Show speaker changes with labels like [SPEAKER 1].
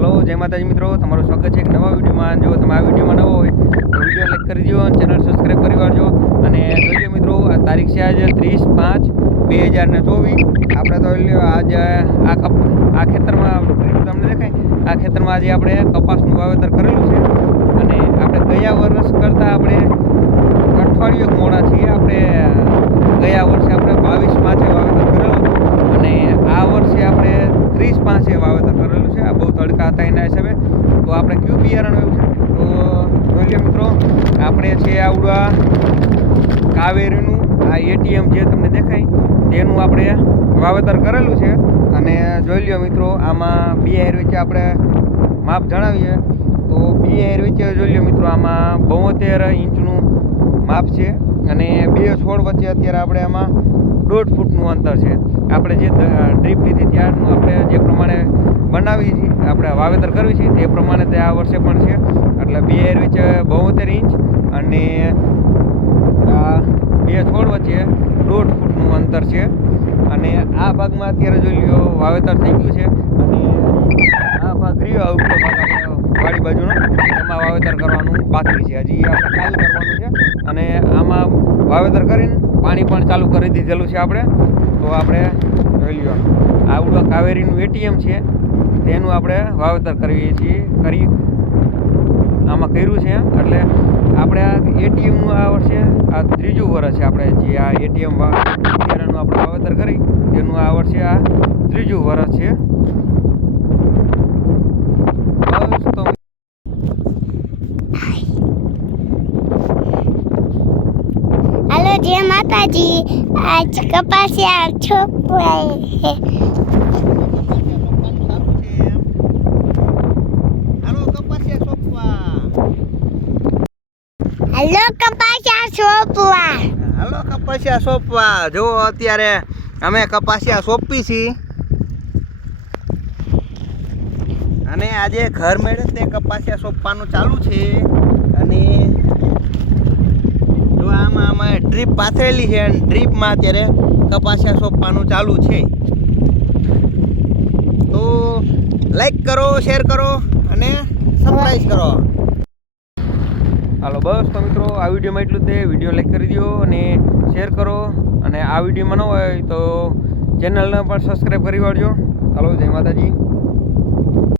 [SPEAKER 1] Hello, જય માતાજી મિત્રો. તમારું સ્વાગત છે એક નવા વિડીયોમાં. જો તમે આ વિડીયોમાં નવો હોય, તો વીડિયો લાઈક કરી દો ચેનલ સબસ્ક્રાઈબ કરી વાળજો. અને જોઈ મિત્રો, આ તારીખ છે આજે ત્રીસ પાંચ બે હજાર ને ચોવીસ. આપણે તો આજે આ કપ આ ખેતરમાં તમને દેખાય? આ ખેતરમાં આજે આપણે કપાસનું વાવેતર કરેલું છે. અને આપણે ગયા વર્ષ કરતાં આપણે અઠવાડિયું મોડા છીએ આપણે ગયા વર્ષે આપણે બાવીસ પાંચે વાવેતર કરેલું હતું અને આ વર્ષે આપણે ત્રીસ પાંચે વાવેતર કરેલું છે આ બહુ તડકા હતા તો આપણે કયું બિયારણ આવ્યું છે? તો જોઈ મિત્રો, આપણે છે આવડા કાવેરીનું, આ એટીએમ જે તમને દેખાય, તેનું આપણે વાવેતર કરેલું છે. અને જોઈ લ્યો મિત્રો, આમાં બે હેર આપણે માપ જણાવીએ. તો બે હેર વચ્ચે જોઈ લ્યો મિત્રો, આમાં બોતેર ઇંચનું માપ છે. અને બે છોડ વચ્ચે અત્યારે આપણે આમાં દોઢ ફૂટનું અંતર છે. આપણે જે ડ્રીપ લીધી ત્યારનું આપણે જે પ્રમાણે બનાવી છીએ આપણે વાવેતર કરવી છે, તે પ્રમાણે તે આ વર્ષે પણ છે. એટલે બે હેર વચ્ચે બોતેર ઇંચ અને આ બે છોડ વચ્ચે દોઢ ફૂટનું અંતર છે. અને આ ભાગમાં અત્યારે જોઈ લ્યો, વાવેતર થઈ ગયું છે. અને આ ભાગ રહ્યો, આ ઉપલો ભાગ આપણે વાડી બાજુનો, એમાં વાવેતર કરવાનું બાકી છે. હજી આપણે કાલ કરવાનું છે. અને આમાં વાવેતર કરીને પાણી પણ ચાલુ કરી દીધેલું છે આપણે. તો આપણે જોઈ લ્યો આવડું કાવેરીનું એટીએમ છે. તેનું આપણે વાવેતર કરીએ છીએ, કરી આમાં કર્યું છે એટલે આપણે આ એટીએમનું આ વર્ષે, આ ત્રીજું વર્ષ છે આપણે જે આ એટીએમ બિયારણનું આપણે વાવેતર કરી, તેનું આ વર્ષે આ ત્રીજું વર્ષ છે બસ તો
[SPEAKER 2] હાલો જય માતાજી આજ કપાસિયા છોકવાય હેલો કપાસિયા સોપવા.
[SPEAKER 1] હાલો કપાસિયા સોંપવા. જો અત્યારે અમે કપાસિયા સોંપી છીએ. અને આજે ઘર મેળે તે કપાસિયા સોંપવાનું ચાલુ છે. અને ડ્રીપ પાથરેલી છે અને ડ્રીપમાં અત્યારે કપાસિયા સોંપવાનું ચાલુ છે. તો લાઈક કરો શેર કરો અને સબસ્ક્રાઈબ કરો. હાલો, બસ તો મિત્રો, આ વિડીયોમાં એટલું તે વીડિયો લાઈક કરી દો અને શેર કરો. અને આ વિડીયોમાં ન હોય તો ચેનલને પણ સબસ્ક્રાઈબ કરી વાળજો. હાલો, જય માતાજી.